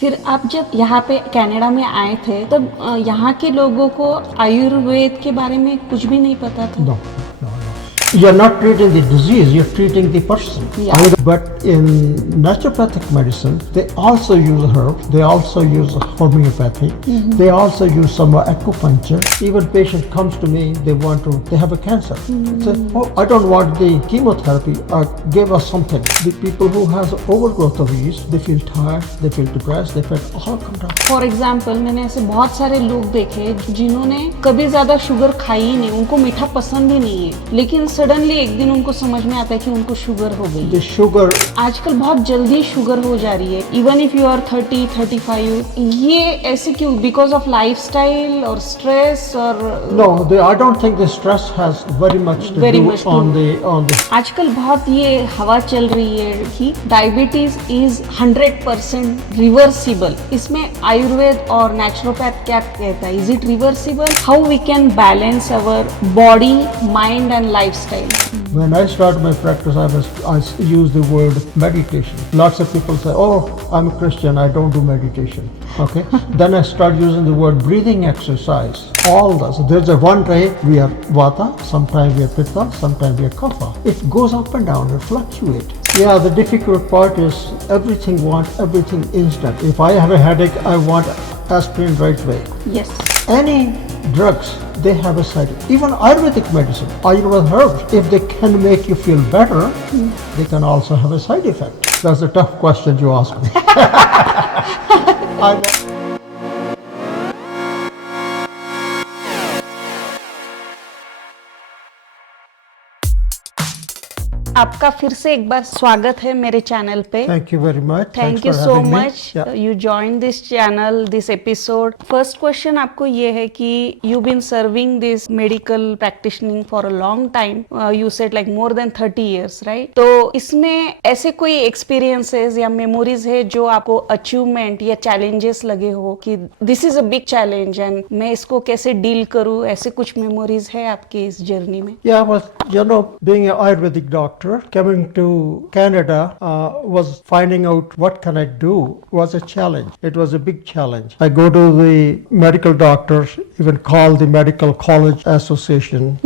फिर आप जब यहाँ पे कनाडा में आए थे तब यहाँ के लोगों को आयुर्वेद के बारे में कुछ भी नहीं पता था? No, no, no. You're not treating the disease, you're treating the person. Yeah. But in naturopathic medicine, they also use herbs, they also use homeopathy, they also use some acupuncture. Even patient comes to me, they have a cancer. Say, oh, I don't want the chemotherapy, give us something. The people who has overgrowth of yeast, they feel tired, they feel depressed, they feel all come down. For example मैंने ऐसे बहुत सारे लोग देखे जिन्होंने कभी ज्यादा sugar खाई ही नहीं, उनको मीठा पसंद ही नहीं है, लेकिन सडनली एक दिन उनको समझ में आता है कि उनको शुगर हो गई। The sugar, आजकल बहुत जल्दी शुगर हो जा रही है, इवन इफ यू आर 30-35। ये ऐसे क्यों? बिकॉज ऑफ लाइफस्टाइल और स्ट्रेस और no, I don't think the stress has very much to do on the. आजकल बहुत ये हवा चल रही है कि डायबिटीज इज 100% रिवर्सिबल। इसमें आयुर्वेद और नेचुरोपैथ क्या कहता है? Is it reversible? How we can balance our body, mind and lifestyle? When I started my practice, I used the word meditation. Lots of people say, "Oh, I'm a Christian, I don't do meditation." Okay. Then I started using the word breathing exercise. All this. There's a one day we are Vata, sometimes we are Pitta, sometimes we are Kapha. It goes up and down, it fluctuates. Yeah, the difficult part is everything instant. If I have a headache, I want aspirin right away. Yes. Any drugs, they have a side effect. Even Ayurvedic medicine, Ayurvedic herbs, if they can make you feel better, they can also have a side effect. That's a tough question you ask me. आपका फिर से एक बार स्वागत है मेरे channel पे। Thank you very much. Thank you so much. You joined this channel, this episode. First question आपको ये है कि you've been serving this medical practicing for a long time. You said like more than 30 years, right? तो इसमें ऐसे कोई experiences या memories है जो आपको achievement या challenges लगे हो कि this is a big challenge and मैं इसको कैसे deal करूँ, ऐसे कुछ memories है आपके इस journey में? Yeah, well, being an Ayurvedic doctor, coming to Canada was finding out what can I do was a challenge. It was a big challenge. I go to the medical doctors, even call the Medical College Association,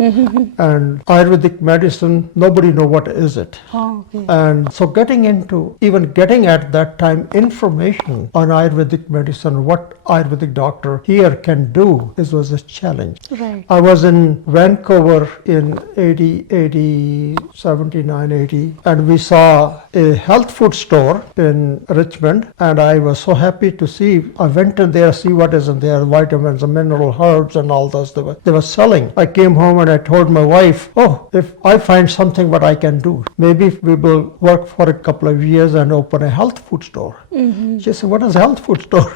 and Ayurvedic medicine, nobody know what is it. Oh, okay. And so getting at that time information on Ayurvedic medicine, what Ayurvedic doctor here can do, was a challenge. Right. I was in Vancouver in 79, 80, and we saw a health food store in Richmond, and I was so happy to see. I went in there, see what is in there, vitamins and mineral herbs and all those they were selling. I came home and I told my wife, oh, if I find something what I can do, maybe we will work for a couple of years and open a health food store. She said, what is a health food store?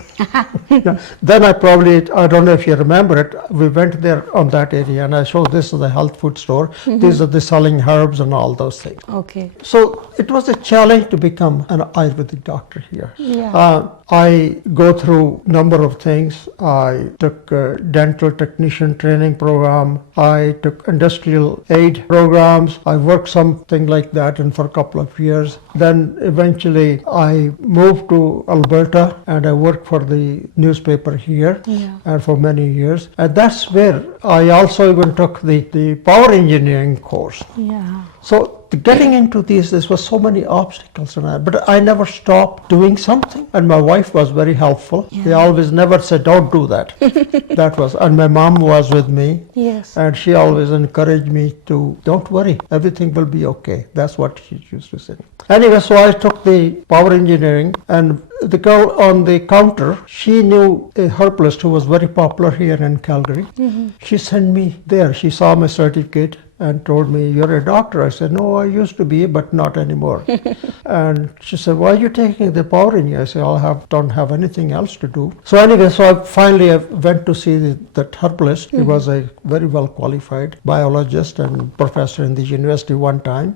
Then I don't know if you remember it, we went there on that area and I showed this is the health food store. These are the selling herbs and all those things. Okay. So it was a challenge to become an Ayurvedic doctor here. Yeah. I go through number of things. I took a dental technician training program. I took industrial aid programs. I worked something like that and for a couple of years. Then eventually I moved to Alberta and I worked for the newspaper here and for many years. And that's where I also even took the power engineering course. Yeah. So getting into this was so many obstacles, but I never stopped doing something. And my wife was very helpful. They always never said, "Don't do that." And my mom was with me. Yes. And she always encouraged me to, "Don't worry, everything will be okay." That's what she used to say. Anyway, so I took the power engineering, and the girl on the counter, she knew a herbalist who was very popular here in Calgary. She sent me there. She saw my certificate and told me, "You're a doctor." I said, "No, I used to be, but not anymore." And she said, "Why are you taking the power engineering?" I said, don't have anything else to do. So anyway, I finally went to see the herbalist. He was a very well qualified biologist and professor in the university one time.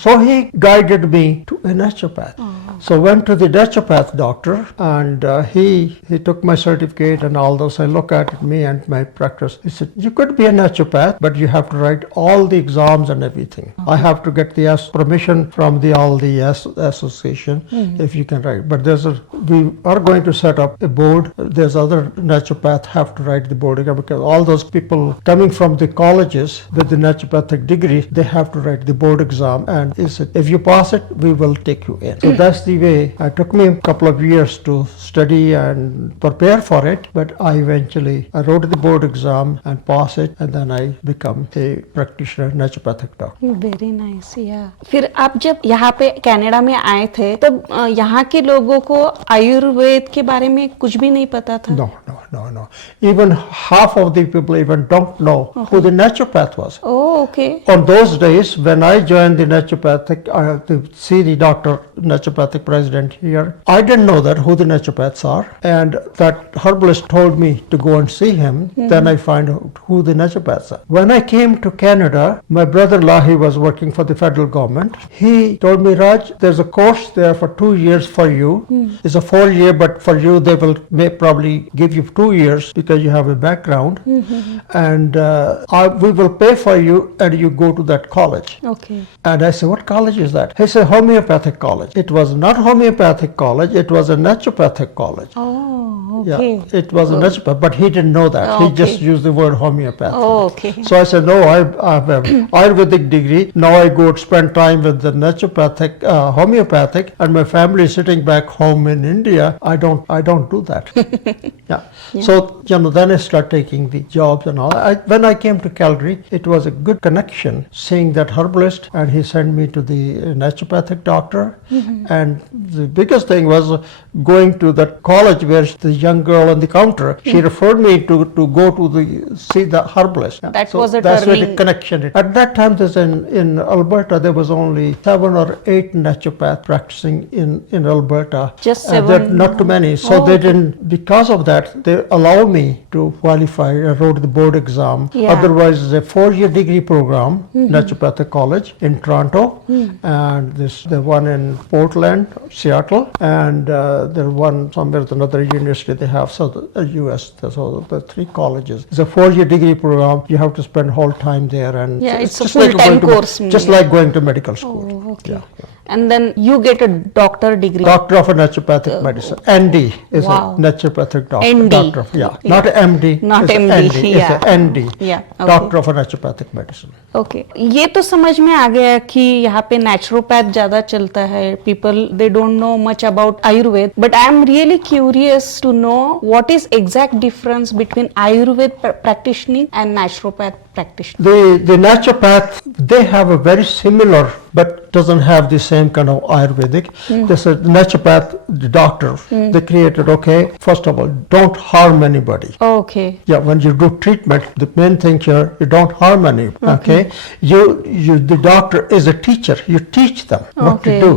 So he guided me to a naturopath. So went to the naturopath doctor, and he took my certificate and all those. I look at me and my practice. He said, "You could be a naturopath, but you have to write all the exams and everything. I have to get the permission from all the association if you can write. But we are going to set up a board. There's other naturopath have to write the board exam, because all those people coming from the colleges with the naturopathic degree, they have to write the board exam. And he said, if you pass it, we will take you in." So that's the way. It took me a couple of years to study and prepare for it, but I wrote the board exam and passed it, and then I become a practitioner, naturopathic doctor. Very nice या फिर आप जब यहाँ पे Canada में आए थे तब यहाँ के लोगों को आयुर्वेद के बारे में कुछ भी नहीं पता था? No. Even half of the people even don't know who the naturopath was. Oh, okay. On those days, when I joined the naturopathic, to see the doctor, naturopathic president here, I didn't know that who the naturopaths are, and that herbalist told me to go and see him. Then I find out who the naturopaths are. When I came to Canada, my brother-in-law, he was working for the federal government. He told me, "Raj, there's a course there for 2 years for you. It's a 4-year, but for you they may probably give you 2 years because you have a background, and we will pay for you, and you go to that college." Okay. And I said, "What college is that?" He said, "Homeopathic college." It was not homeopathic college, it was a naturopathic college. Oh, okay. Yeah, it was a naturopath, but he didn't know that. He just used the word homeopathy. Oh, okay. So I said, "No, I have an Ayurvedic degree. Now I go spend time with the naturopathic, homeopathic, and my family is sitting back home in India. I don't do that." Yeah. So, then I started taking the jobs and all. When I came to Calgary, it was a good connection seeing that herbalist, and he sent me to the naturopathic doctor. And the biggest thing was going to that college where the young girl on the counter, she referred me to go to see the herbalist. That was a that's where the turning. connection. At that time, in Alberta, there was only 7 or 8 naturopaths practicing in Alberta. Just 7? Not too many. So they didn't, because of that, they allow me to qualify. I wrote the board exam. Yeah. Otherwise, it's a 4-year degree program, naturopathic college in Toronto, and the one in Portland, Seattle, and the one somewhere at another university they have. So the US, so the 3 colleges. It's a 4-year degree program. You have to spend whole time there, and it's a just like full-time going to- course. just like going to medical school. Oh, okay. Yeah. And then you get a doctor degree. Doctor of naturopathic medicine. ND is Wow. a naturopathic doctor. ND. Doctor, not MD. Not it's MD, ND. yeah. It's a ND. Yeah, okay. Doctor of naturopathic medicine. Okay ये तो समझ में आ गया कि यहाँ पे naturopath ज्यादा चलता है. People they don't know much about Ayurveda, but I am really curious to know what is exact difference between Ayurveda practitioning and naturopath practitioner? The naturopath, they have a very similar, but doesn't have the same kind of Ayurvedic. There's a naturopath, the doctor, they created, first of all, don't harm anybody. Okay. Yeah, when you do treatment, the main thing here, you don't harm anyone, okay? The doctor is a teacher. You teach them what to do.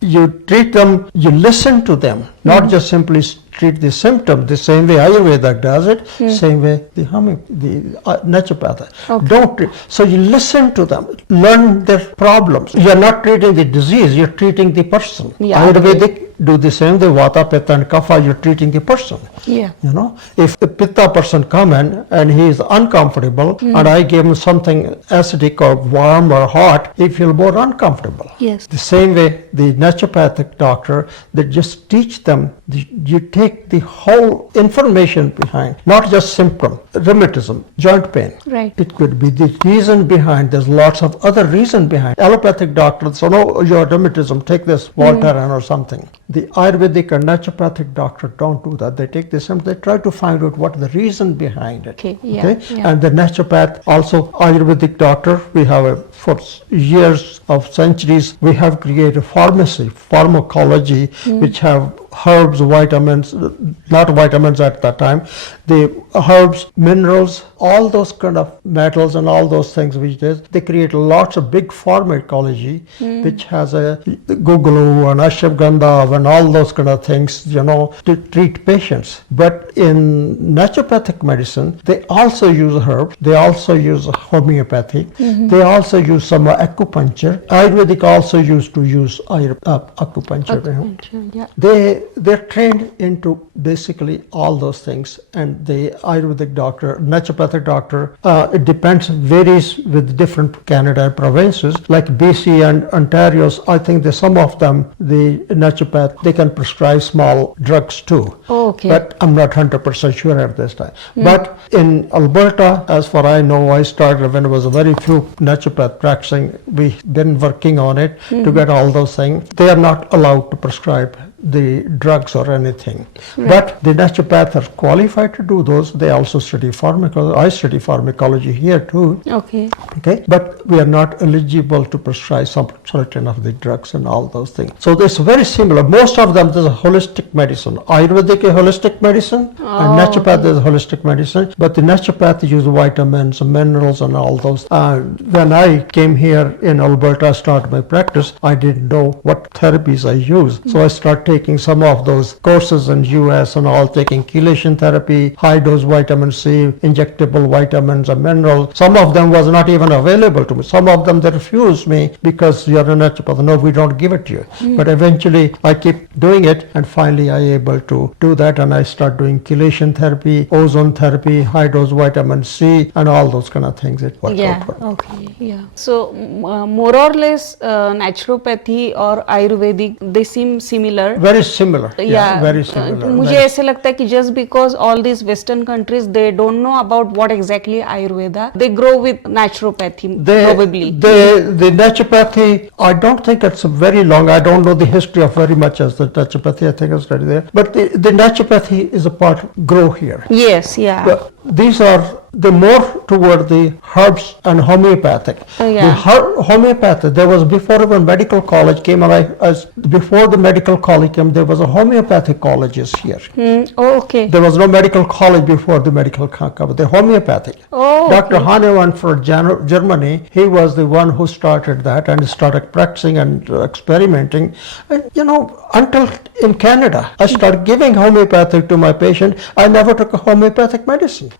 You treat them, you listen to them, not just simply treat the symptom the same way Ayurveda does it, same way the naturopath. So you listen to them, learn their problems. You're not treating the disease, you're treating the person. Yeah, Ayurvedic do the same, the Vata, Pitta and Kapha, you're treating the person. Yeah. If the Pitta person come in and he is uncomfortable and I give him something acidic or warm or hot, he feel more uncomfortable. Yes. The same way the naturopathic doctor, they just teach them, you take the whole information behind, not just symptom, rheumatism, joint pain. Right. It could be the reason behind, there's lots of other reason behind. Allopathic doctor, so no, your rheumatism, take this Voltaren or something. The Ayurvedic and naturopathic doctor don't do that. They take the symptom, they try to find out what the reason behind it. Okay, yeah. And the naturopath, also Ayurvedic doctor, we have for years of centuries, we have created pharmacy, pharmacology, which have herbs, vitamins, not vitamins at that time, the herbs, minerals, all those kind of metals and all those things which is, they create lots of big pharmacology which has a gugulu and ashwagandha and all those kind of things, to treat patients. But in naturopathic medicine, they also use herbs, they also use homeopathy, they also use some acupuncture. Ayurvedic also used to use acupuncture. Yeah. They're trained into basically all those things, and the Ayurvedic doctor, naturopathic doctor, it varies with different Canada provinces. Like BC and Ontario's, I think that some of them, the naturopath, they can prescribe small drugs too. Oh, okay. But I'm not 100% sure at this time. But in Alberta, as far I know, I started when there was very few naturopath practicing. We've been working on it to get all those things. They are not allowed to prescribe the drugs or anything. Right. But the naturopaths are qualified to do those. They also study pharmacology. I study pharmacology here too. Okay. Okay, but we are not eligible to prescribe some certain of the drugs and all those things. So it's very similar. Most of them, there's a holistic medicine. Ayurvedic is holistic medicine, and naturopath is holistic medicine. But the naturopath use vitamins, minerals, and all those. When I came here in Alberta, started my practice, I didn't know what therapies I use. So I started taking some of those courses in US and all, taking chelation therapy, high dose vitamin C, injectable vitamins and minerals. Some of them was not even available to me. Some of them they refused me because you're a naturopath. No, we don't give it to you. But eventually I keep doing it, and finally I able to do that, and I start doing chelation therapy, ozone therapy, high dose vitamin C, and all those kind of things. It works out for me. Okay. Yeah. So more or less, naturopathy or Ayurvedic, they seem similar. Very similar. Yeah, very similar. मुझे ऐसे लगता है कि just because all these Western countries they don't know about what exactly Ayurveda, they grow with naturopathy probably. The naturopathy, I don't think it's very long. I don't know the history of very much as the naturopathy. I think I studied there. But the naturopathy is a part grow here. Yes, yeah. But these are the more toward the herbs and homeopathic. Yeah. The homeopathic, there was before even medical college came, before the medical college came, there was a homeopathic colleges here. Oh, okay. There was no medical college before the medical college, the homeopathic. Oh, Dr. okay. Hahnemann from Germany, he was the one who started that and started practicing and experimenting. And, until in Canada, I started giving homeopathic to my patient. I never took a homeopathic medicine.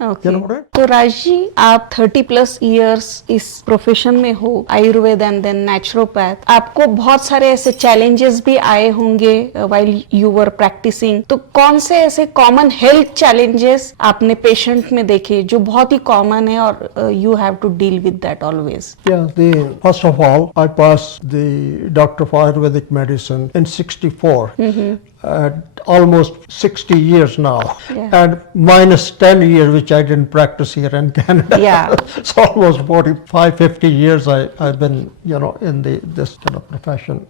Okay. तो राज जी, आप 30+ years इस profession में हो, Ayurveda and then naturopath, आपको बहुत सारे ऐसे challenges भी आए होंगे व्हाइल यू वर प्रैक्टिसिंग. तो कौन से ऐसे कॉमन हेल्थ चैलेंजेस आपने पेशेंट में देखे जो बहुत ही कॉमन है और you have to deal with that always? First of all, I passed the Doctor of Ayurvedic Medicine in 64. Almost 60 years now, and minus 10 years which I didn't practice here in Canada. Yeah. So almost 45-50 years I've been in this kind of profession.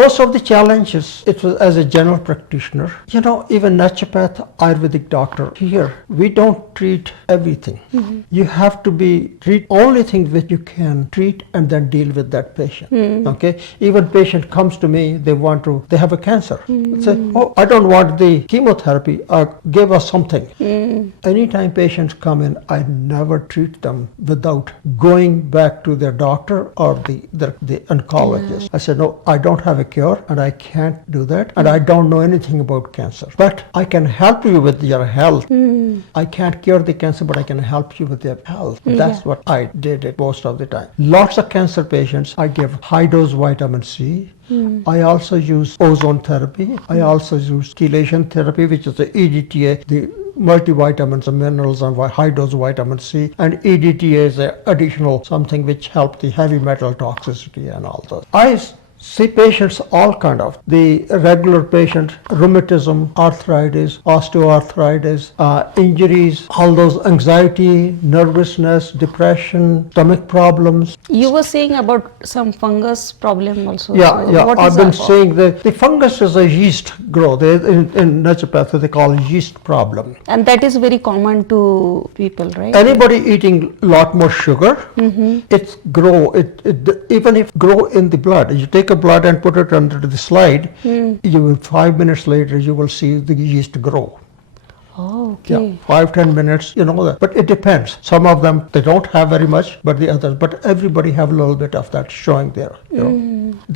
Most of the challenges, it was as a general practitioner, even naturopath, Ayurvedic doctor here, we don't treat everything. You have to treat only things that you can treat and then deal with that patient. Okay, even patient comes to me, they have a cancer. Say, oh, I don't want the chemotherapy, give us something. Anytime patients come in, I never treat them without going back to their doctor or the oncologist. I said, no, I don't have a cure and I can't do that, and I don't know anything about cancer, but I can help you with your health. I can't cure the cancer, but I can help you with your health. That's what I did it most of the time. Lots of cancer patients, I give high dose vitamin C. I also use ozone therapy. I also use chelation therapy, which is the EDTA, the multivitamins and minerals and high dose vitamin C. And EDTA is an additional something which helps the heavy metal toxicity and all those. I see patients all kind of, the regular patient, rheumatism, arthritis, osteoarthritis, injuries, all those anxiety, nervousness, depression, stomach problems. You were saying about some fungus problem also. Yeah. What I've is been that for? saying that the fungus is a yeast growth. In naturopathy, they call it yeast problem. And that is very common to people, right? Anybody eating a lot more sugar, it's grow. It even if grow in the blood, you take a the blood and put it under the slide, you will 5 minutes later you will see the yeast grow. Oh, okay. Yeah, 5-10 minutes, you know that. But it depends. Some of them, they don't have very much, but the others, but everybody have a little bit of that showing there. You know.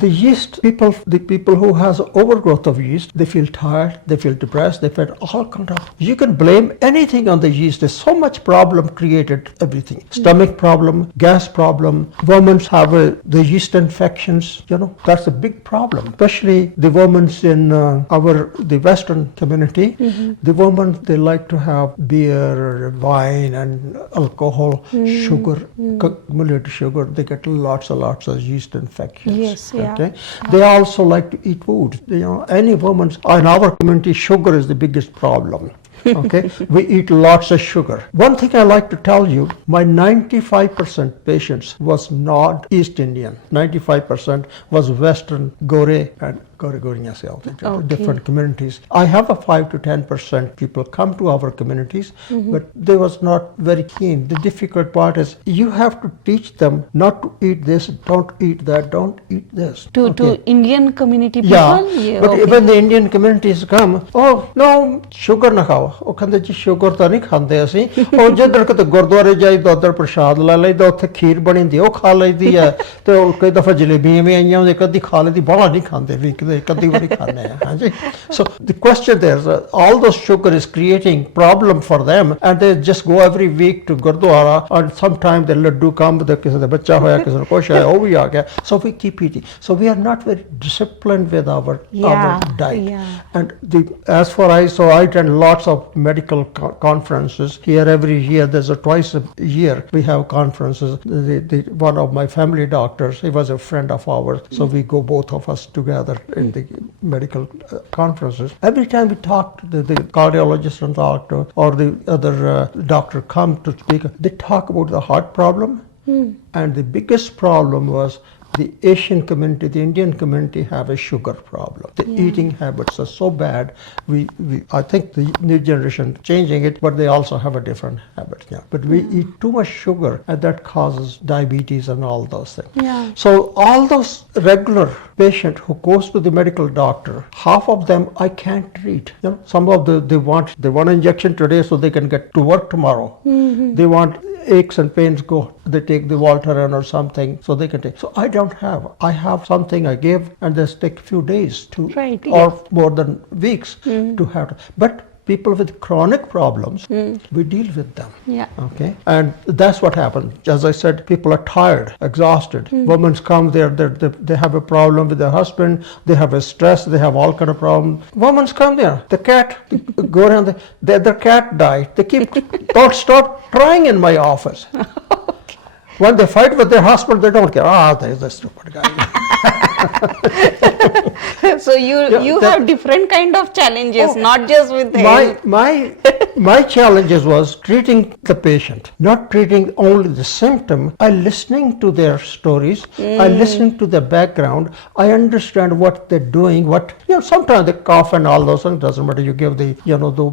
The yeast, the people who has overgrowth of yeast, they feel tired, they feel depressed, they feel all kind of, you can blame anything on the yeast. There's so much problem created, everything. Stomach problem, gas problem, women have the yeast infections, you know, that's a big problem. Especially the women in the Western community, the women, they like to have beer, wine, and alcohol, sugar, accumulated sugar. They get lots of yeast infections. Yes, yeah. Okay. They also like to eat food. You know, any woman in our community, sugar is the biggest problem. Okay, we eat lots of sugar. One thing I like to tell you, my 95% patients was not East Indian. 95% was Western, Gore and different communities. I have a 5 to 10% people come to our communities, but they was not very keen. The difficult part is you have to teach them not to eat this, don't eat that, don't eat this. To Indian community people? Yeah, but when the Indian communities come, oh no, sugar na khao. ਉਹ ਕਹਿੰਦੇ ਜੀ sugar ਤਾਂ ਨਹੀਂ ਖਾਂਦੇ ਅਸੀਂ ਉਹ ਜਿੱਧਰ ਕਿਤੇ ਗੁਰਦੁਆਰੇ ਜਾਈਦਾ ਉੱਧਰ ਪ੍ਰਸ਼ਾਦ ਲੈ ਲਈਦਾ ਉੱਥੇ ਖੀਰ ਬਣੀ ਹੁੰਦੀ ਉਹ ਖਾ ਲਈਦੀ ਹੈ ਤੇ ਉਹ ਕਈ ਦਫਾ ਜਲੇਬੀਆਂ ਵੀ ਆਈਆਂ ਹੁੰਦੀਆਂ ਕਦੀ ਖਾ ਲਈਦੀ ਬਾਹਲਾ ਨਹੀਂ ਖਾਂਦੇ ਵੀ ਕਦੀ ਵਾਰੀ ਖਾਂਦੇ ਆ ਹਾਂਜੀ so the question there is all those sugar is creating problem for them and they just go every week to Gurdwara and sometime the laddu come the ਕਿਸੇ ਦਾ ਬੱਚਾ ਹੋਇਆ ਕਿਸੇ ਨੂੰ ਕੁਛ ਹੈ ਉਹ ਵੀ ਆ ਗਿਆ so we keep eating so we are not very disciplined with our diet and as for I attend lots of medical conferences here every year. There's twice a year we have conferences. One of my family doctors, he was a friend of ours, so we go both of us together in the medical conferences. Every time we talk to the cardiologist and doctor or the other doctor come to speak, they talk about the heart problem, and the biggest problem was the Asian community, the Indian community have a sugar problem. The eating habits are so bad. I think the new generation changing it, but they also have a different habit. Yeah. But we eat too much sugar, and that causes diabetes and all those things. Yeah. So all those regular patient who goes to the medical doctor, half of them I can't treat. You know, some of they want injection today so they can get to work tomorrow. They want aches and pains go, they take the Voltaren or something so they can take. So I don't have. I have something I give and just take a few days to or more than weeks to have. But people with chronic problems, we deal with them. Yeah. Okay. And that's what happens. As I said, people are tired, exhausted. Women come there, they have a problem with their husband, they have a stress, they have all kind of problems. Women come there. The cat, go around, their cat died. They keep, don't stop trying in my office. When they fight with their husband, they don't care. There's a stupid guy. So you have different kind of challenges, not just with my challenges was treating the patient, not treating only the symptom. I listening to their stories, I listening to their background, I understand what they're doing, sometimes they cough and all those things, doesn't matter, you give the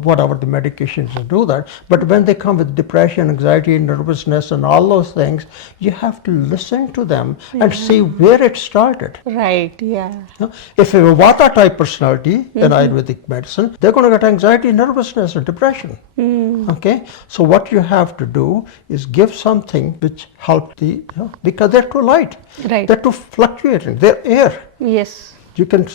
whatever the medications to do that. But when they come with depression, anxiety, nervousness and all those things, you have to listen to them and see where it started. Right, yeah. If you have a Vata type personality in Ayurvedic medicine, they're going to get anxiety, nervousness and depression. Okay, so what you have to do is give something which help because they're too light. Right. They're too fluctuating. They're air. Yes. You can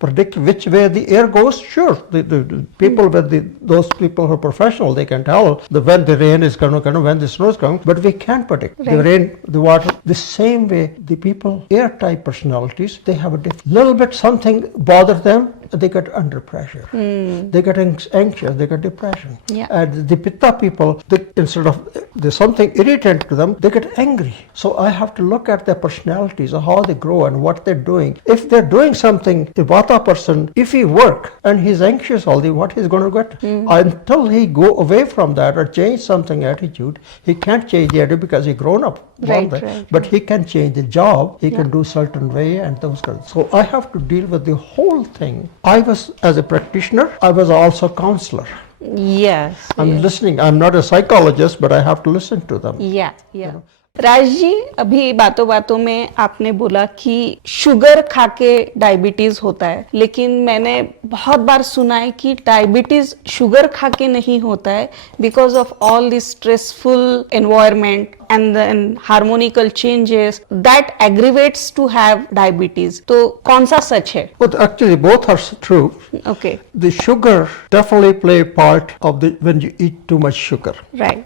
predict which way the air goes. Sure, the people with those people who are professional, they can tell when the rain is going to, when the snow is coming. But we can't predict the rain, the water. The same way, the people, air type personalities, they have a little bit something bother them. They get under pressure. They get anxious. They get depression. Yeah. And the Pitta people, instead of there's something irritant to them, they get angry. So I have to look at their personalities, how they grow and what they're doing. If they're doing something, a Vata person, if he work and he's anxious all day, what he's going to get? Until he go away from that or change something attitude, he can't change the attitude because he grown up. But he can change the job. He can do certain way and those kinds. So I have to deal with the whole thing. I was, as a practitioner, I was also a counselor. Yes. I'm listening. I'm not a psychologist, but I have to listen to them. Yeah, yeah. राज जी, अभी बातों बातों में आपने बोला कि sugar खाके diabetes होता है, लेकिन मैंने बहुत बार सुना है कि डायबिटीज शुगर खाके नहीं होता है because of all this stressful environment and then harmonical changes that aggravates to have diabetes. तो कौन सा सच है? But actually both are true. Okay. The sugar definitely play a part of the when you eat too much sugar. Right.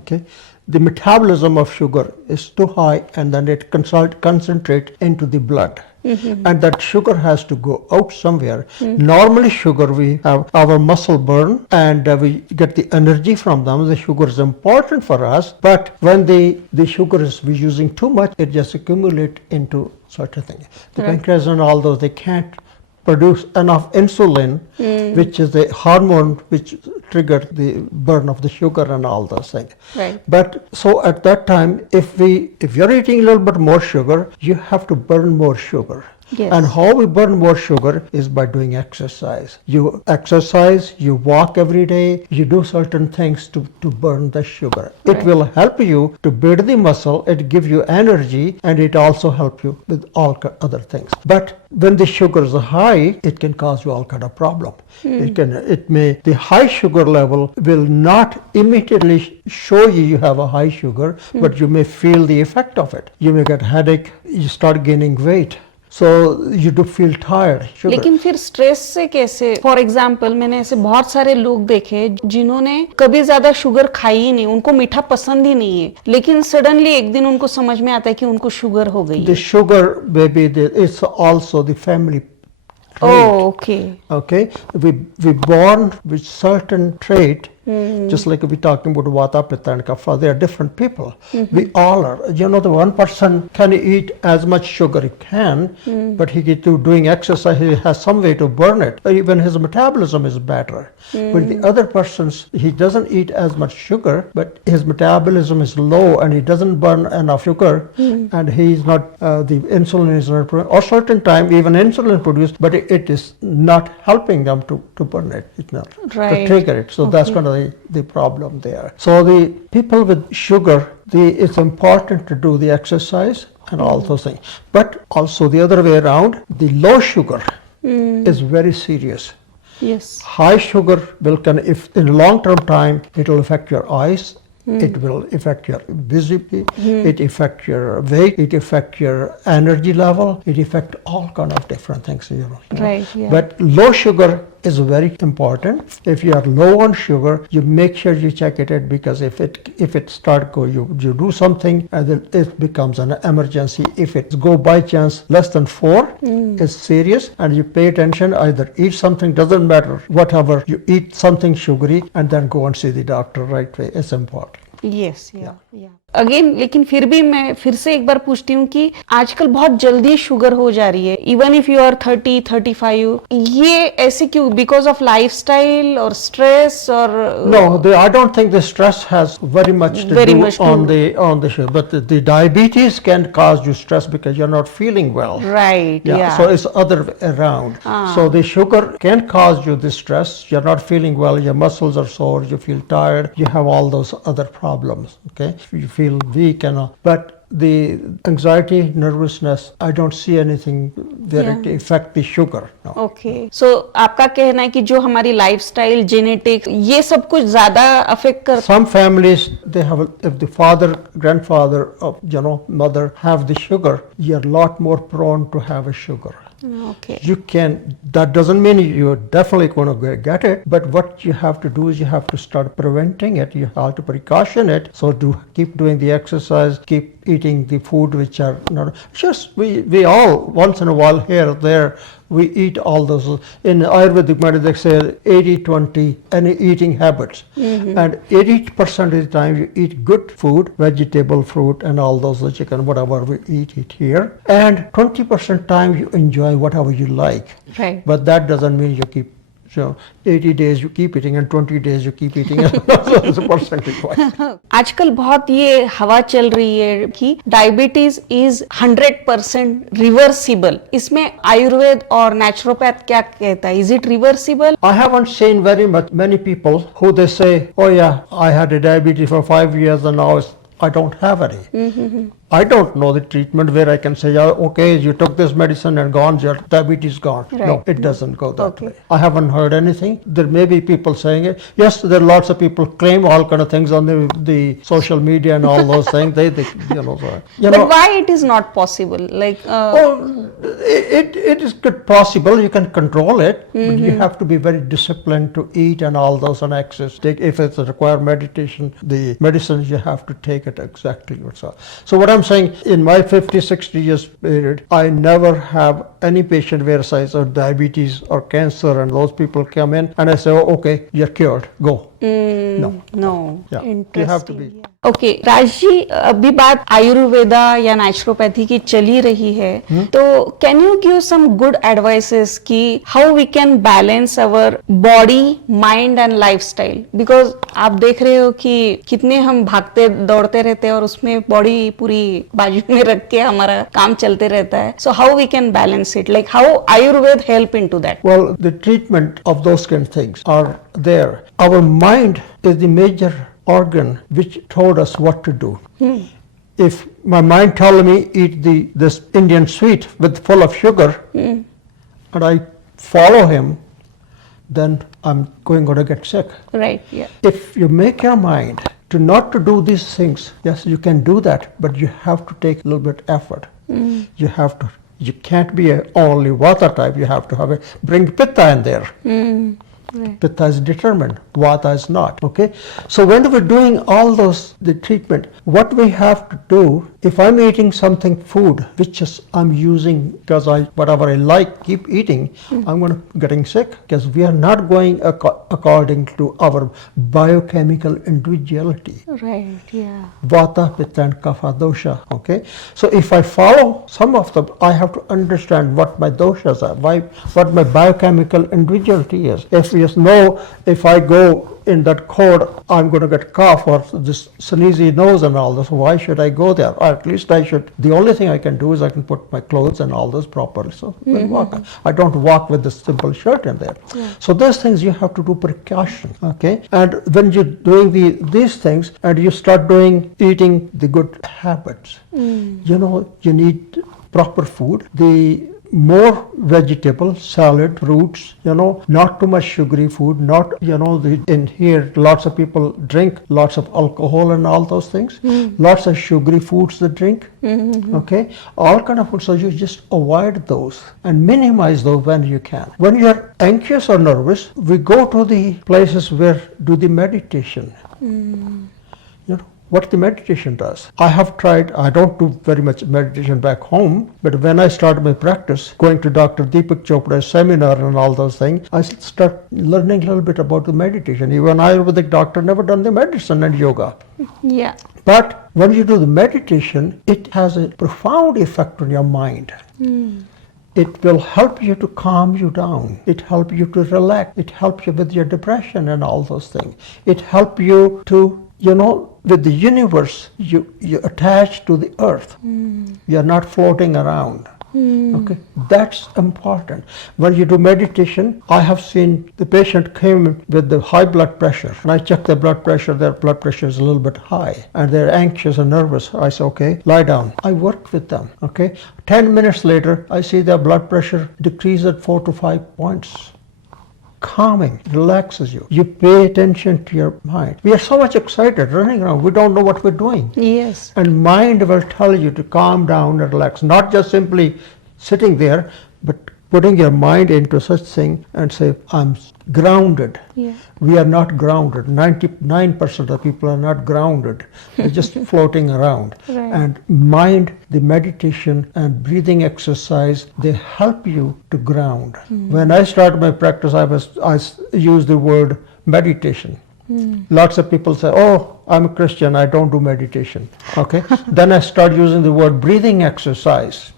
Okay. The metabolism of sugar is too high and then it concentrate into the blood. And that sugar has to go out somewhere. Normally sugar we have our muscle burn and we get the energy from them. The sugar is important for us, but when the sugar is we using too much, it just accumulate into certain things. The pancreas and all those, they can't produce enough insulin, which is the hormone which triggers the burn of the sugar and all those things. Right. But so at that time, if you're eating a little bit more sugar, you have to burn more sugar. Yes. And how we burn more sugar is by doing exercise. You exercise, you walk every day, you do certain things to burn the sugar. Right. It will help you to build the muscle, it gives you energy, and it also help you with all other things. But when the sugar is high, it can cause you all kind of problem. The high sugar level will not immediately show you have a high sugar, but you may feel the effect of it. You may get headache, you start gaining weight. So you do feel tired. Sugar. लेकिन फिर stress से कैसे? For example मैंने ऐसे बहुत सारे लोग देखे जिन्होंने कभी ज्यादा शुगर खाई ही नहीं, उनको मीठा पसंद ही नहीं है, लेकिन सडनली एक दिन उनको समझ में आता है कि उनको शुगर हो गई है. The sugar, baby, it's also the family trait. Oh, okay. Okay, we born with certain trait. Just like we're talking about Vata, Pitta and Kapha, they are different people. We all are. You know, the one person can eat as much sugar he can, but he get to doing exercise, he has some way to burn it. Even his metabolism is better. But the other persons, he doesn't eat as much sugar, but his metabolism is low and he doesn't burn enough sugar, and he is not, the insulin is not produced. Or certain time, even insulin is produced, but it is not helping them to burn it. It's not to trigger it. So that's kind of the problem there. So the people with sugar, it's important to do the exercise and all those things. But also the other way around, the low sugar is very serious. Yes. High sugar if in long term time, it will affect your eyes. It will affect your visibility, it affect your weight, it affect your energy level, it affect all kind of different things. Right, yeah. But low sugar is very important. If you are low on sugar, you make sure you check it because if it start go, you do something and then it becomes an emergency. If it go by chance less than 4, it's serious, and you pay attention. Either eat something, doesn't matter, whatever, you eat something sugary and then go and see the doctor right away. It's important. Yes, yeah. Again लेकिन फिर भी मैं फिर से एक बार पूछती हूँ कि आजकल बहुत जल्दी शुगर हो जा रही है, इवन इफ यू आर 30-35, ये ऐसे क्यों? बिकॉज ऑफ लाइफस्टाइल और स्ट्रेस और No, I don't think the stress has very much to do on the sugar, but the diabetes can cause you stress because you're not feeling well. Right. Yeah. So it's other way around. So the sugar can cause you the stress. You're not feeling well. Your muscles are sore. You feel tired. You have all those other problems. Okay, you feel weak and all. But the anxiety, nervousness, I don't see anything where it affect the sugar. No. Okay. So आपका कहना है कि जो हमारी lifestyle, genetics, ये सब कुछ ज्यादा अफेक्ट कर. Some families, they have, if the father, grandfather, mother have the sugar, you're a lot more prone to have a sugar. Okay. That doesn't mean you're definitely going to get it, but what you have to do is you have to start preventing it. You have to precaution it. So keep doing the exercise, keep eating the food which are not, just we all once in a while here or there, we eat all those. In Ayurvedic medicine they say 80-20 any eating habits, and 80% of the time you eat good food, vegetable, fruit and all those, the chicken, whatever we eat it here, and 20% time you enjoy whatever you like. Right. But that doesn't mean you keep, 80 days you keep eating and 20 days you keep eating. So it's a percentage wise. आजकल बहुत ये हवा चल रही है कि diabetes is 100% reversible. इसमें आयुर्वेद और नेचुरोपैथ क्या कहता है? Is it reversible? I haven't seen many people who they say, oh yeah, I had a diabetes for 5 years and now I don't have any. I don't know the treatment where I can say, oh, okay, you took this medicine and gone, your diabetes gone. Right. No, it doesn't go that Okay. way. I haven't heard anything. There may be people saying it. Yes, there are lots of people claim all kind of things on the social media and all those things. They But why it is not possible? Like, it is good possible. You can control it, but you have to be very disciplined to eat and all those and exercise. If it's require meditation, the medicines you have to take it exactly yourself. So what I'm saying, in my 50, 60 years period, I never have any patient where says or diabetes or cancer, and those people come in and I say, oh, okay, you're cured, go. No. Yeah. You have to be. Okay Raj ji, अभी बात आयुर्वेदा या naturopathy की चली रही है, तो can you give some good advices कि how we can balance our body, mind and lifestyle? Because आप देख रहे हो कि कितने हम भागते दौड़ते रहते हैं और उसमें बॉडी पूरी बाजू में रख के हमारा काम चलते रहता है. So how we can balance it? Like how Ayurveda help in to that? Well, the treatment of those kind of things are there. Our mind is the major organ which told us what to do. If my mind told me eat this Indian sweet with full of sugar, and I follow him, then I'm going to get sick. Right, yeah. If you make your mind to not to do these things, yes, you can do that, but you have to take a little bit effort. You can't be only vata type. You have to bring pitta in there. Right. Pitta is determined, vata is not. Okay, so when we're doing all the treatment, what we have to do, if I'm eating something food which is I'm using because whatever I like keep eating, I'm going to getting sick because we are not going according to our biochemical individuality. Right, yeah. Vata, pitta and kapha dosha. Okay, so if I follow some of them, I have to understand what my doshas are, what my biochemical individuality is. If you know, if I go in that cold, I'm going to get cough or this sneezy nose and all this. Why should I go there? Or at least I should. The only thing I can do is I can put my clothes and all this properly. So I walk. I don't walk with this simple shirt in there. Yeah. So those things you have to do precaution. Okay, and when you're doing these things and you start eating the good habits, you need proper food. The more vegetable, salad, fruits, not too much sugary food, not, in here lots of people drink lots of alcohol and all those things, lots of sugary foods they drink, okay, all kind of food. So you just avoid those and minimize those when you can. When you're anxious or nervous, we go to the places where do the meditation. What the meditation does. I have tried, I don't do very much meditation back home, but when I started my practice, going to Dr. Deepak Chopra's seminar and all those things, I start learning a little bit about the meditation. Even Ayurvedic doctor never done the medicine and yoga. Yeah. But when you do the meditation, it has a profound effect on your mind. It will help you to calm you down. It helps you to relax. It helps you with your depression and all those things. It helps you to, with the universe, you attach to the earth. You're not floating around. Okay, that's important. When you do meditation, I have seen the patient came with the high blood pressure, and I check their blood pressure. Their blood pressure is a little bit high, and they're anxious and nervous. I say, okay, lie down. I work with them. Okay, 10 minutes later, I see their blood pressure decrease at 4 to 5 points. Calming, relaxes you. You pay attention to your mind. We are so much excited running around. We don't know what we're doing. Yes. And mind will tell you to calm down and relax. Not just simply sitting there, but putting your mind into such thing and say, I'm grounded. Yeah. We are not grounded. 99% of people are not grounded. They're just floating around. Right. And mind, the meditation and breathing exercise, they help you to ground. When I started my practice, I used the word meditation. Lots of people say, oh, I'm a Christian, I don't do meditation. Okay. Then I start using the word breathing exercise.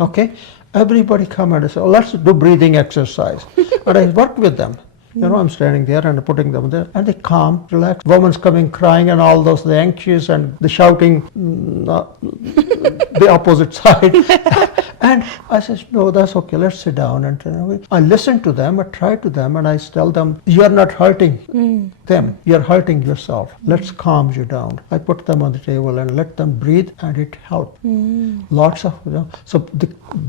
Okay. Everybody come and say, oh, let's do breathing exercise. And I work with them. You know, I'm standing there and putting them there, and they calm, relax. Woman's coming crying and all those, the anxious and the shouting, the opposite side. And I said, no, that's okay, let's sit down. And I listen to them, I try to them, and I tell them, you're not hurting them, you're hurting yourself. Let's calm you down. I put them on the table and let them breathe, and it helped. Lots of, so the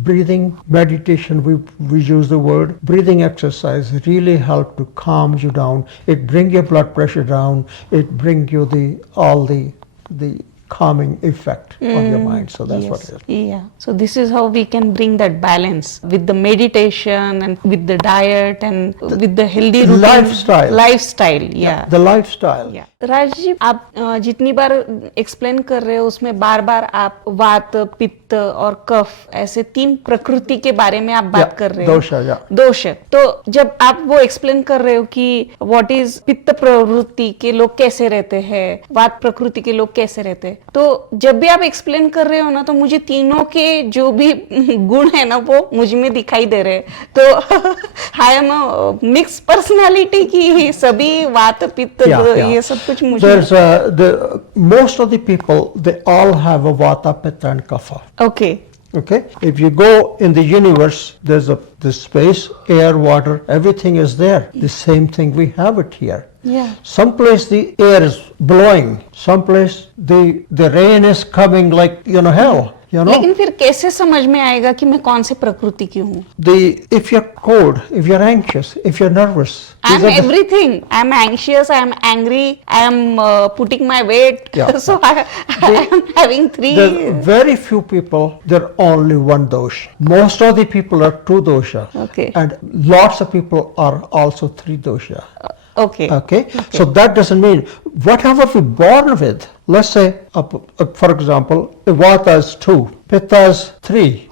breathing meditation, we use the word, breathing exercise really help to calm you down. It bring your blood pressure down, it bring you all the calming effect on your mind. So that's what it is. Yeah. So this is how we can bring that balance with the meditation and with the diet and with the healthy routine. Lifestyle. Yeah. The lifestyle. Yeah. Raj ji, आप जितनी बार explain कर रहे हो उसमें बार बार आप वात, पित्त और कफ ऐसे 3 प्रकृति के बारे में आप बात कर रहे हो. दोष. तो जब आप वो एक्सप्लेन कर रहे हो कि व्हाट इज पित्त प्रवृत्ति के लोग कैसे रहते हैं, वात प्रकृति के लोग कैसे रहते हैं, तो जब भी आप एक्सप्लेन कर रहे हो ना, तो मुझे तीनों के जो भी गुण है ना वो मुझ में दिखाई दे रहे हैं. तो आई एम मिक्स पर्सनालिटी की सभी वात पित्त ये सब कुछ मुझे. There's most of the people, they all have a vata, pitta and kapha. Okay, if you go in the universe, there's this space, air, water, everything is there. The same thing, we have it here. Yeah. Someplace the air is blowing, someplace the rain is coming like, hell. लेकिन फिर कैसे समझ में आएगा कि मैं कौन से प्रकृति की हूँ? If you're cold, if you're anxious, if you're nervous. I'm everything. I'm anxious, I'm angry, I'm putting my weight. Yeah. So I am having 3. There's very few people, there are only one dosha. Most of the people are 2 dosha. Okay. And lots of people are also 3 dosha. Okay. So that doesn't mean whatever we're born with. Let's say, for example, vata is 2, pitta is 3,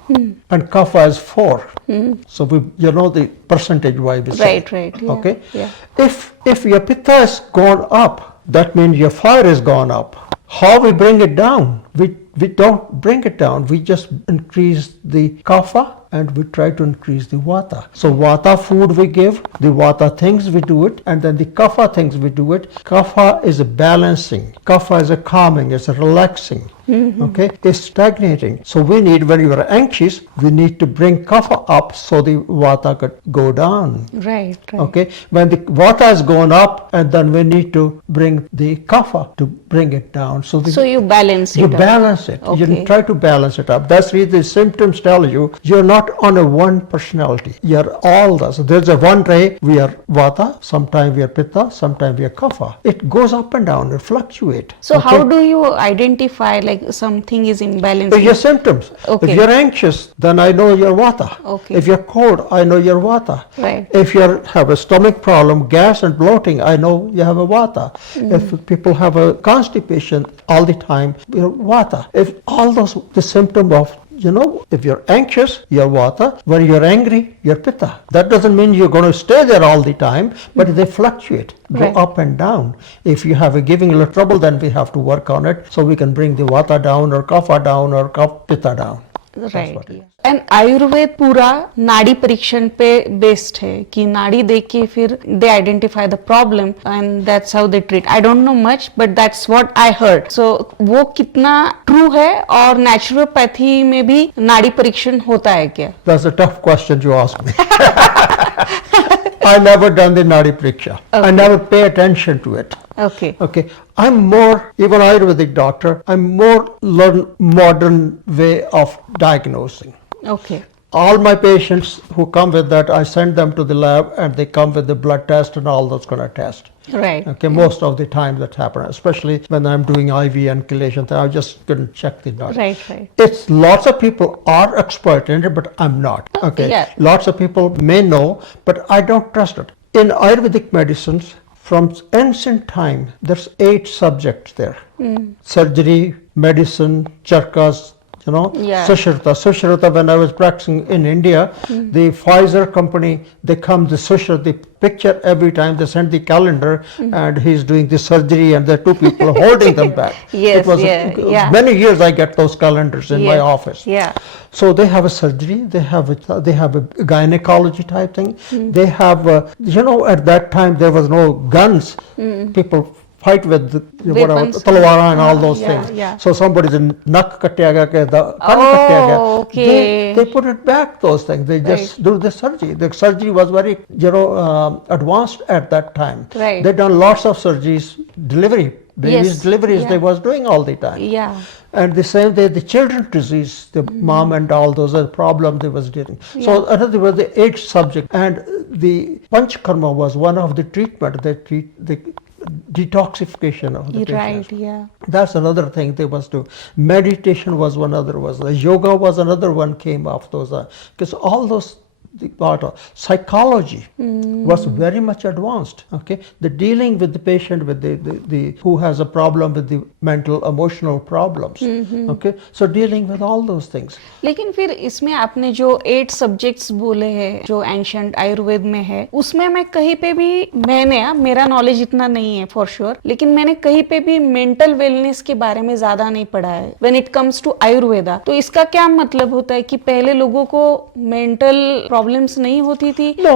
and kapha is 4. So the percentage why we say. Right. Yeah. Okay. Yeah. If your pitta has gone up, that means your fire has gone up. How we bring it down? We don't bring it down. We just increase the kapha and we try to increase the vata. So vata food we give, the vata things we do it, and then the kapha things we do it. Kapha is a balancing. Kapha is a calming, it's a relaxing. Okay, it's stagnating. So we need, when you are anxious, we need to bring kapha up so the vata could go down. Right. Okay, when the vata is going up, and then we need to bring the kapha to bring it down. So you balance it. You balance it. Okay. You try to balance it up. That's why the symptoms tell you you're not on a one personality. You're all this. There's a one day we are vata, sometimes we are pitta, sometimes we are kapha. It goes up and down. It fluctuates. So how do you identify like something is imbalanced? Your symptoms. Okay. If you're anxious, then I know you're vata. Okay. If you're cold, I know you're vata. Right. If you have a stomach problem, gas and bloating, I know you have a vata. If people have a constipation all the time, you're vata. If all those, the symptom of, if you're anxious, you're vata. When you're angry, you're pitta. That doesn't mean you're going to stay there all the time, but they fluctuate, go up and down. If you have a giving a little trouble, then we have to work on it so we can bring the vata down or kapha down or pitta down. Right. And Ayurveda पूरा नाड़ी परीक्षण पे based है कि नाड़ी देख के फिर they identify the problem and that's how they treat. I don't know much but that's what I heard. So वो कितना ट्रू है और नेचुरोपैथी में भी नाड़ी परीक्षण होता है क्या? That's a tough question you ask me. I never done the nadi pariksha. Okay. I never pay attention to it. Okay. I'm more, even Ayurvedic doctor, I'm more learn modern way of diagnosing. Okay. All my patients who come with that, I send them to the lab and they come with the blood test and all those kind of tests. Right. Okay, most of the time that happens, especially when I'm doing IV and chelation, I just couldn't check the nod. Right. It's lots of people are expert in it, but I'm not. Okay. Yeah. Lots of people may know, but I don't trust it. In Ayurvedic medicines, from ancient time, there's 8 subjects there. Surgery, medicine, charkas, Yeah. Sushrita, when I was practicing in India, the Pfizer company, they come, the Sushrita, the picture every time, they send the calendar, and he's doing the surgery, and there are two people holding them back. Yes, it was yeah. many years I get those calendars in my Yeah, office. yeah. So they have a surgery, they have a gynecology type thing. They have, at that time there was no guns. People fight with Weapons. talwara and all those Yeah, things. yeah. So somebody's nak katya gaya, kan katya gaya. Okay. They put it back, those things. They just do the surgery. The surgery was very, advanced at that time. Right. They done lots of surgeries, babies deliveries, Yeah. they was doing all the time. Yeah. And the same day, the children's disease, the mom and all those are problems they was dealing. So another was the AIDS subject, and the Panchkarma was one of the treatment. They treat the detoxification of the patients. Right, yeah. That's another thing they must do. Meditation was one other, yoga was another one came off those, because all those, the part of psychology was very much advanced. Okay, the dealing with the patient with the who has a problem with the mental emotional problems. Okay, so dealing with all those things. लेकिन फिर इसमें आपने जो 8 subjects बोले हैं जो ancient Ayurveda में है, उसमें मैं कहीं पे भी मेरा नॉलेज इतना नहीं है फॉर श्योर, लेकिन मैंने कहीं पे भी मेंटल वेलनेस के बारे में ज्यादा नहीं पढ़ा है when it comes to Ayurveda. तो इसका क्या मतलब होता है कि पहले लोगों को मेंटल प्रॉब्लम्स नहीं होती थी? No,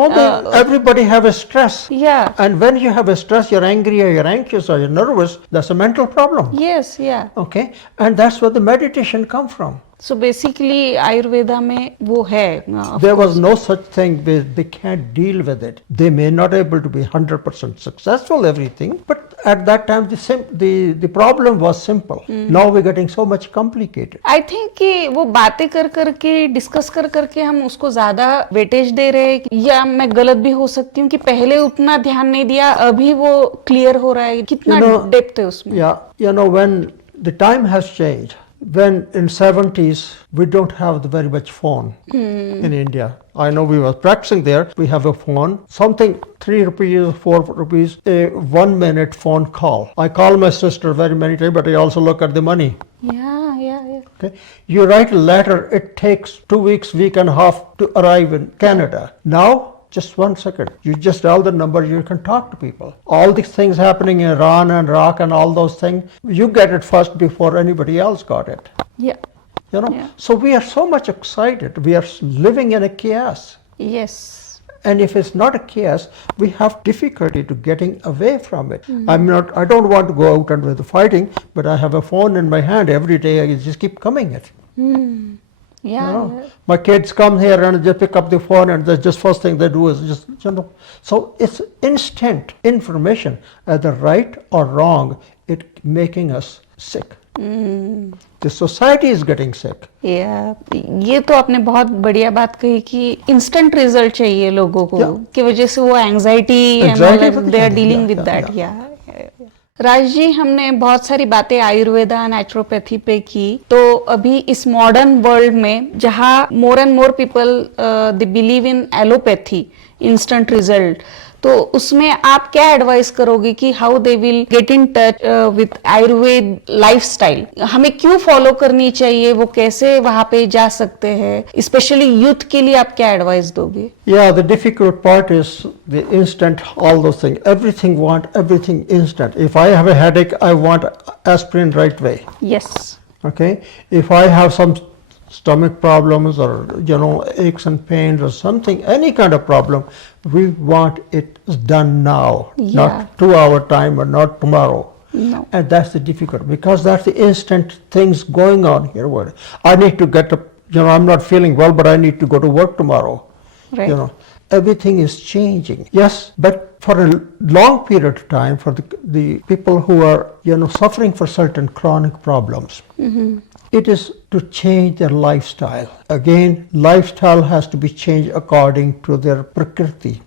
everybody have a stress. Yeah. And when you have a stress, you're angry or you're anxious or you're nervous, that's a mental problem. Yes, yeah. Okay, and that's where the meditation come from. So basically Ayurveda में वो है. There was no such thing where they can't deal with it. They may not able to be 100% successful everything, but at that time the problem was simple. Now we're getting so much complicated. I think कि वो बातें कर करके discuss कर करके हम उसको ज्यादा वेटेज दे रहे हैं, या मैं गलत भी हो सकती हूँ कि पहले उतना ध्यान नहीं दिया, अभी वो क्लियर हो रहा है. कितना डेप्थ है उसमें? Yeah, when the time has changed. When in 70s we don't have very much phone in India. I know we were practicing there. We have a phone, something 3 rupees, 4 rupees, a 1 minute phone call. I call my sister very many times, but I also look at the money. Yeah. Okay, you write a letter. It takes 2 weeks, week and a half to arrive in Canada. Now. Just 1 second. You just dial the number, you can talk to people. All these things happening in Iran and Iraq and all those things, you get it first before anybody else got it. Yeah. Yeah. So we are so much excited. We are living in a chaos. Yes. And if it's not a chaos, we have difficulty to getting away from it. I don't want to go out and with the fighting, but I have a phone in my hand every day. I just keep coming it. Yeah. My kids come here and just pick up the phone, and the just first thing they do is just, So it's instant information, either right or wrong. It making us sick. The society is getting sick. Yeah. ये तो आपने बहुत बढ़िया बात कही कि instant result चाहिए लोगों को, की वजह से वो anxiety and they are dealing with that. Raj ji, हमने बहुत सारी बातें आयुर्वेदा नेचुरोपैथी पे की, तो अभी इस मॉडर्न वर्ल्ड में जहाँ more and more people they believe in allopathy, instant result, तो उसमें आप क्या एडवाइस करोगे कि how they will get in touch with Ayurveda lifestyle? हमें क्यों फॉलो करनी चाहिए, वो कैसे वहां पे जा सकते हैं, स्पेशली यूथ के लिए आप क्या एडवाइस दोगे? Yeah, the difficult part is the instant, all those things. Everything instant. If I have a headache, I want aspirin right away. Yes. Okay. If I have some stomach problems or aches and pains or something, any kind of problem, we want it done now, not 2 hour time or not tomorrow. No. And that's the difficult, because that's the instant things going on here. I need to get up, I'm not feeling well, but I need to go to work tomorrow. Right. Everything is changing. Yes, but for a long period of time, for the people who are suffering for certain chronic problems, it is to change their lifestyle. Again, lifestyle has to be changed according to their prakriti,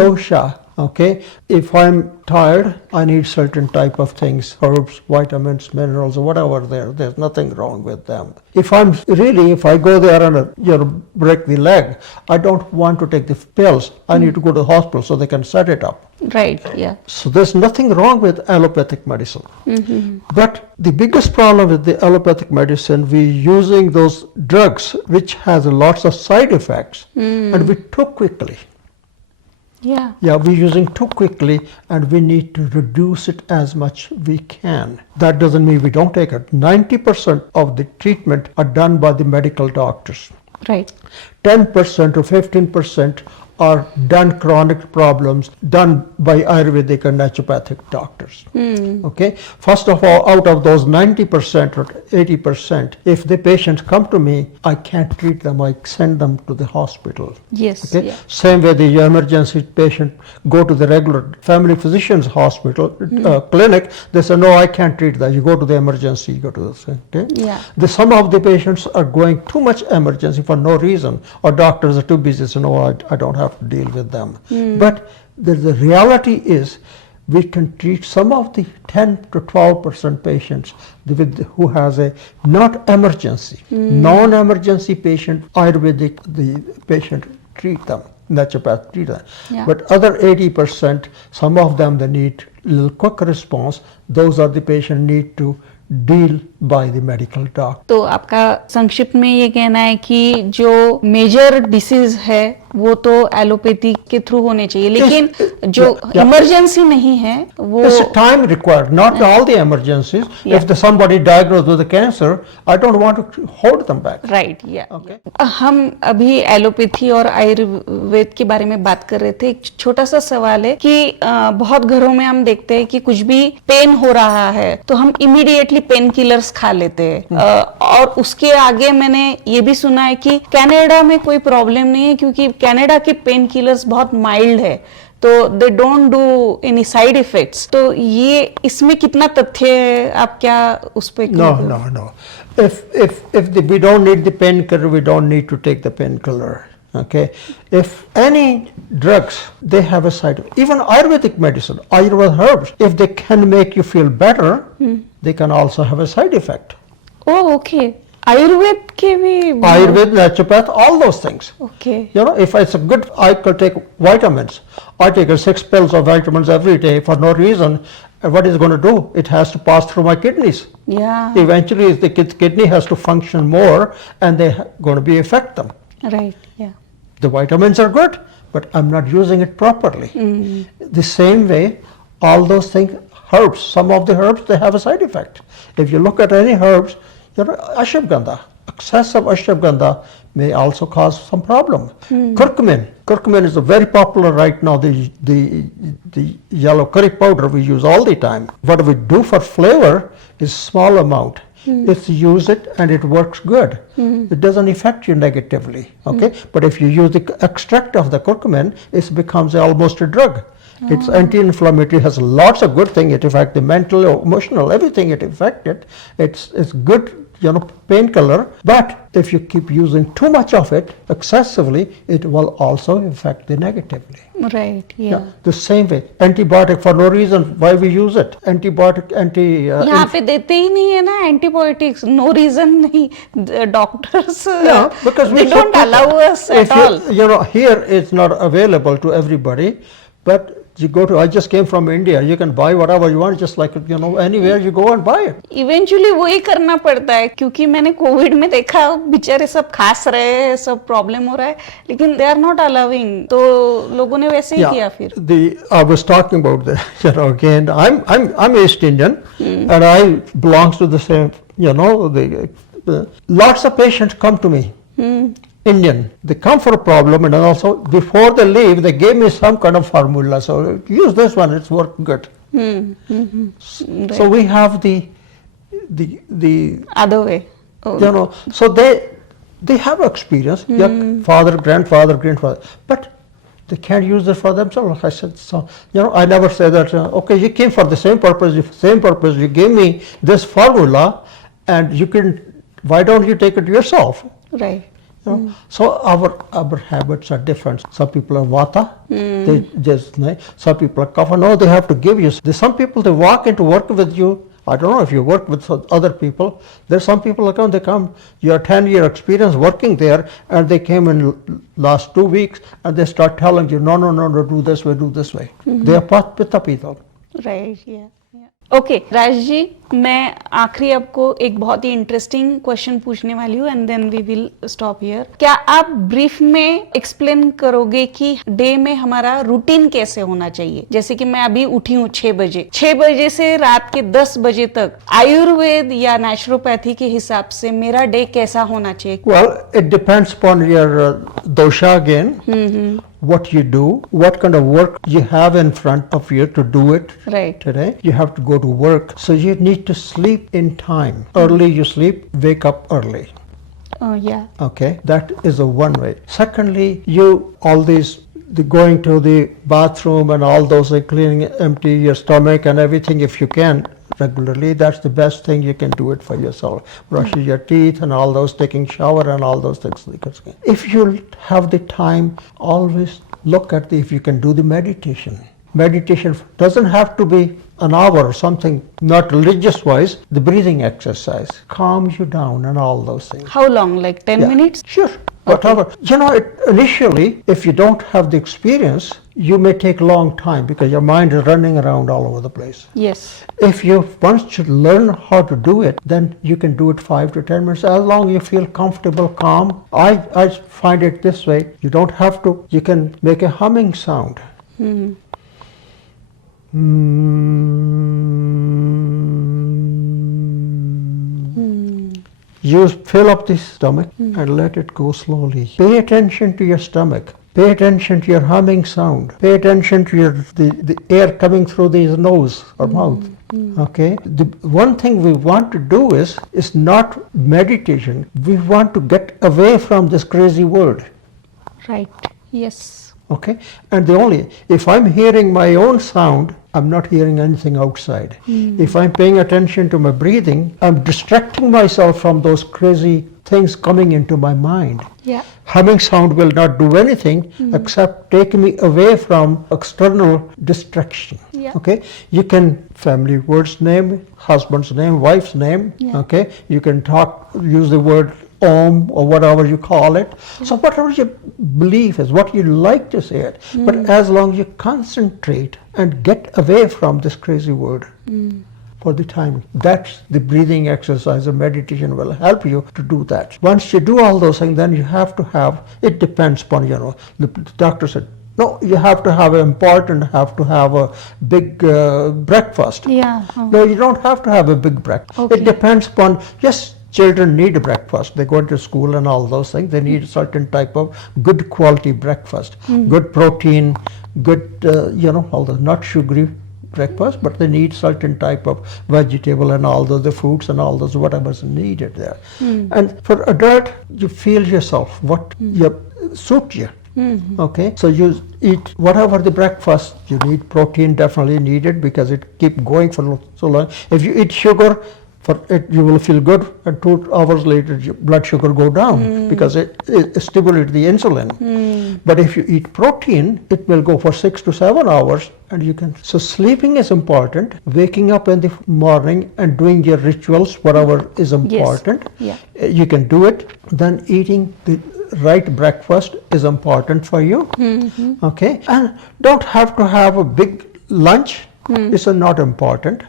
dosha, Okay, if I'm tired, I need certain type of things, herbs, vitamins, minerals, or whatever there's nothing wrong with them. If I go there and break the leg, I don't want to take the pills. I need to go to the hospital so they can set it up. Right, yeah. So there's nothing wrong with allopathic medicine. But the biggest problem with the allopathic medicine, we're using those drugs which has lots of side effects, and we too quickly. Yeah. Yeah, we're using too quickly, and we need to reduce it as much we can. That doesn't mean we don't take it. 90% of the treatment are done by the medical doctors. Right. 10% or 15% are done chronic problems done by Ayurvedic and naturopathic doctors. Okay, first of all, out of those 90% or 80%, if the patients come to me, I can't treat them. I send them to the hospital. Yes. Okay, Yeah. same way the emergency patient go to the regular family physician's hospital clinic. They say no, I can't treat that. You go to the emergency. You go to this. Okay. Yeah. Some of the patients are going too much emergency for no reason, or doctors are too busy. So no, I don't have to deal with them. But the reality is, we can treat some of the 10 to 12% patients who has a not emergency, non-emergency patient, Ayurvedic, the patient treat them, naturopath treat them. Yeah. But other 80%, some of them they need little quick response. Those are the patient need to deal by the medical doctor. तो आपका संक्षिप्त में ये कहना है कि जो major disease है वो तो एलोपैथी के थ्रू होने चाहिए, लेकिन जो इमरजेंसी नहीं है वो It's a time required, not all the emergencies. Yeah. If somebody diagnosed with a cancer, I don't want to hold them back. Right या Okay. हम अभी एलोपैथी और आयुर्वेद के बारे में बात कर रहे थे. एक छोटा सा सवाल है कि बहुत घरों में हम देखते हैं कि कुछ भी पेन हो रहा है तो हम इमीडिएटली पेन किलर्स खा लेते हैं, और उसके आगे मैंने ये भी सुना है कि कनाडा में कोई प्रॉब्लम नहीं है क्योंकि कनाडा के पेन किलर्स बहुत माइल्ड है, तो they don't do any side effects. तो ये इसमें कितना तथ्य है, आप क्या उस पे No. We don't need the painkiller, we don't need to take the painkiller. Okay, if any drugs, they have a side. Even Ayurvedic medicine, Ayurveda herbs, if they can make you feel better, they can also have a side effect. Oh, okay. Ayurveda के भी Ayurveda, naturopath, all those things. Okay. You know, if it's a good, I could take vitamins. I take 6 pills of vitamins every day for no reason. What is it going to do? It has to pass through my kidneys. Yeah. Eventually, the kidney has to function more, and they're going to be affect them. Right. Yeah. The vitamins are good, but I'm not using it properly. The same way, all those things, herbs, some of the herbs, they have a side effect. If you look at any herbs, ashwagandha, excessive ashwagandha may also cause some problem. Curcumin is very popular right now, the yellow curry powder we use all the time. What we do for flavor is small amount. If you use it and it works good, it doesn't affect you negatively, okay? But if you use the extract of the curcumin, it becomes almost a drug. It's anti-inflammatory, has lots of good things. It affects the mental, emotional, everything it affects it. It's good, painkiller. But if you keep using too much of it excessively, it will also affect the negatively. Right. Yeah. The same way, antibiotic for no reason, why we use it? Antibiotic, यहाँ पे देते ही नहीं है ना antibiotics, no reason नहीं. Doctors because they don't allow us at all. Here it's not available to everybody, but you go to, I just came from India, you can buy whatever you want, just like, anywhere you go and buy it. Eventually वही करना पड़ता है, क्योंकि मैंने Covid में देखा बेचारे सब खास रहे हैं, सब प्रॉब्लम हो रहा है, लेकिन दे आर नॉट अलाउइंग, तो लोगों ने वैसे ही किया फिर. I was talking about the, again, I'm East Indian, and I belongs to the same, lots of patients come to me. Indian, they come for a problem, and also before they leave, they gave me some kind of formula. So use this one; it's worked good. So we have the other way. Oh. So they have experience. Father, grandfather, but they can't use it for themselves. I said so. I never say that. Okay, you came for the same purpose. You gave me this formula, and you can. Why don't you take it yourself? Right. So our habits are different. Some people are vata, they just, some people are kapha. No, they have to give you. There's some people, they walk into work with you. I don't know if you work with other people. There's some people that they come, your 10-year experience working there, and they came in last 2 weeks, and they start telling you, no, do this way, do this way. They are pitta pita. Right, yeah. Okay Raj ji, मैं आखिरी आपको एक बहुत ही interesting question पूछने वाली हूँ and then we will stop here. क्या आप ब्रीफ में एक्सप्लेन करोगे कि डे में हमारा रूटीन कैसे होना चाहिए? जैसे कि मैं अभी उठी हूँ 6 बजे से रात के 10 बजे तक आयुर्वेद या नेचुरोपैथी के हिसाब से मेरा डे कैसा होना चाहिए? Well, it depends upon your dosha again. What you do, what kind of work you have in front of you to do it today. You have to go to work, so you need to sleep in time. Early you sleep, wake up early. Oh, yeah. Okay, that is a one way. Secondly, the going to the bathroom and all those, cleaning, empty your stomach and everything if you can regularly, that's the best thing you can do it for yourself. Brushing your teeth and all those, taking shower and all those things. If you have the time, always look at if you can do the meditation. Meditation doesn't have to be an hour or something, not religious wise. The breathing exercise calms you down and all those things. How long, like 10 minutes? Sure. Whatever. Initially, if you don't have the experience, you may take a long time because your mind is running around all over the place. Yes. If once you learn how to do it, then you can do it 5 to 10 minutes, as long as you feel comfortable, calm. I find it this way. You don't have to, you can make a humming sound. You fill up the stomach and let it go slowly. Pay attention to your stomach. Pay attention to your humming sound. Pay attention to the air coming through the nose or mouth. Okay? The one thing we want to do is not meditation. We want to get away from this crazy world. Right. Yes. Okay? And if I'm hearing my own sound, I'm not hearing anything outside. If I'm paying attention to my breathing, I'm distracting myself from those crazy things coming into my mind. Yeah. Humming sound will not do anything except take me away from external distraction. Yeah. Okay? You can family words name, husband's name, wife's name. Yeah. Okay? You can use the word Om or whatever you call it. So whatever your belief is, what you like to say it. But as long as you concentrate and get away from this crazy world for the time, that's the breathing exercise and meditation will help you to do that. Once you do all those things, then you have to have, it depends upon, the doctor said, no, you have to have a big breakfast. Yeah. No, you don't have to have a big breakfast. Okay. It depends upon, yes, children need a breakfast. They go to school and all those things. They need a certain type of good quality breakfast, good protein, good, all the not sugary breakfast, but they need certain type of vegetable and all those, the fruits and all those, whatever's needed there. And for adult, you feel yourself, what suit you. Okay, so you eat whatever the breakfast, you need protein definitely needed because it keep going for so long. If you eat sugar, for it you will feel good, and 2 hours later your blood sugar go down because it stimulates the insulin. But if you eat protein, it will go for 6 to 7 hours, and you can. So sleeping is important. Waking up in the morning and doing your rituals, whatever is important. Yes. Yeah. You can do it. Then eating the right breakfast is important for you. Okay, and don't have to have a big lunch. It's not important.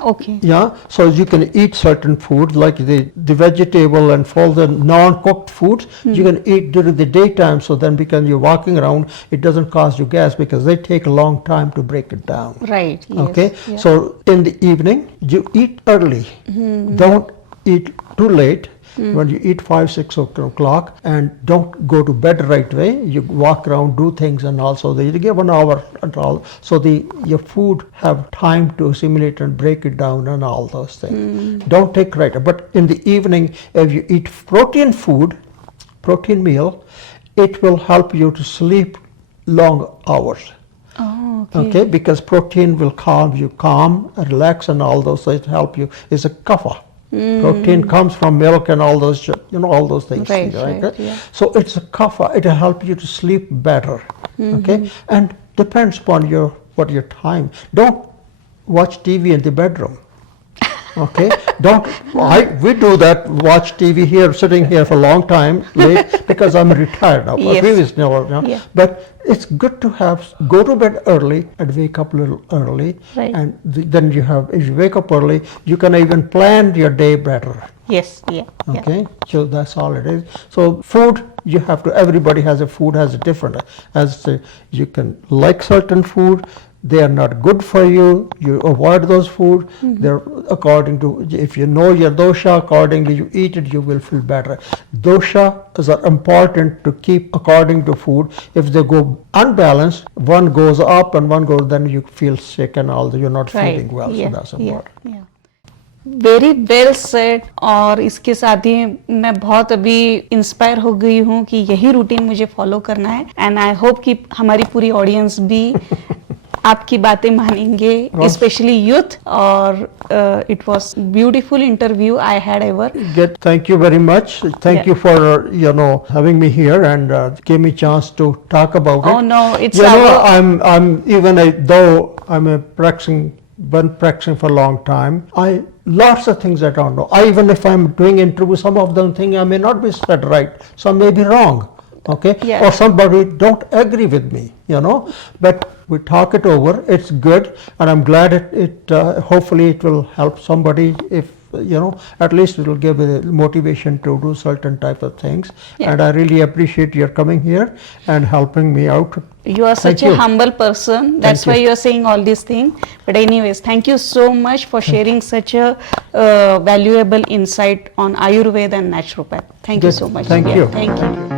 Okay. Yeah, so you can eat certain food like the vegetable and all the non-cooked foods you can eat during the daytime, so then because you're walking around, it doesn't cause you gas because they take a long time to break it down. Right. Yes. Okay, Yeah. so in the evening, you eat early. Don't eat too late. When you eat 5, 6 o'clock, and don't go to bed right away. You walk around, do things, and also you give 1 hour and all, so your food have time to assimilate and break it down and all those things. Don't take right. But in the evening, if you eat protein meal, it will help you to sleep long hours. Oh, Okay, because protein will calm, relax, and all those things help you. It's a kapha. Protein comes from milk and all those, all those things. Right, yeah. So it's a kapha. It'll help you to sleep better. Okay, and depends upon what your time. Don't watch TV in the bedroom. Okay, we do that, watch TV here, sitting here for a long time, late, because I'm retired now. Yes. Previously, yeah. But it's good to go to bed early and wake up a little early. Right. And then if you wake up early, you can even plan your day better. Yes, yeah. Okay, so that's all it is. So food, everybody has a different, you can like certain food, they are not good for you, you avoid those food. They're according to, if you know your dosha, accordingly you eat it, you will feel better. Doshas are important to keep according to food. If they go unbalanced, one goes up and one goes, then you feel sick and all, you're not feeling well, so that's important. Very well said. और इसके साथ ही मैं बहुत अभी inspire हो गई हूँ कि यही रूटीन मुझे फॉलो करना है. एंड आई होप कि हमारी पूरी ऑडियंस भी आपकी बातें मानेंगे, स्पेशली यूथ. और it was beautiful interview I had ever. Thank you very much. Thank you for having me here and give me chance to talk about it. Oh no, it's I'm even though I'm been practicing for a long time, lots of things I don't know. Even if I'm doing interview, some of them think I may not be said right, some may be wrong. Okay, or somebody don't agree with me, but we talk it over. It's good, and I'm glad it hopefully it will help somebody. If at least it will give a motivation to do certain type of things. And I really appreciate your coming here and helping me out. You are such a humble person. That's why you are saying all these things. But anyways, thank you so much for sharing such a valuable insight on Ayurveda and naturopathy. Thank you so much. Thank you. Thank you.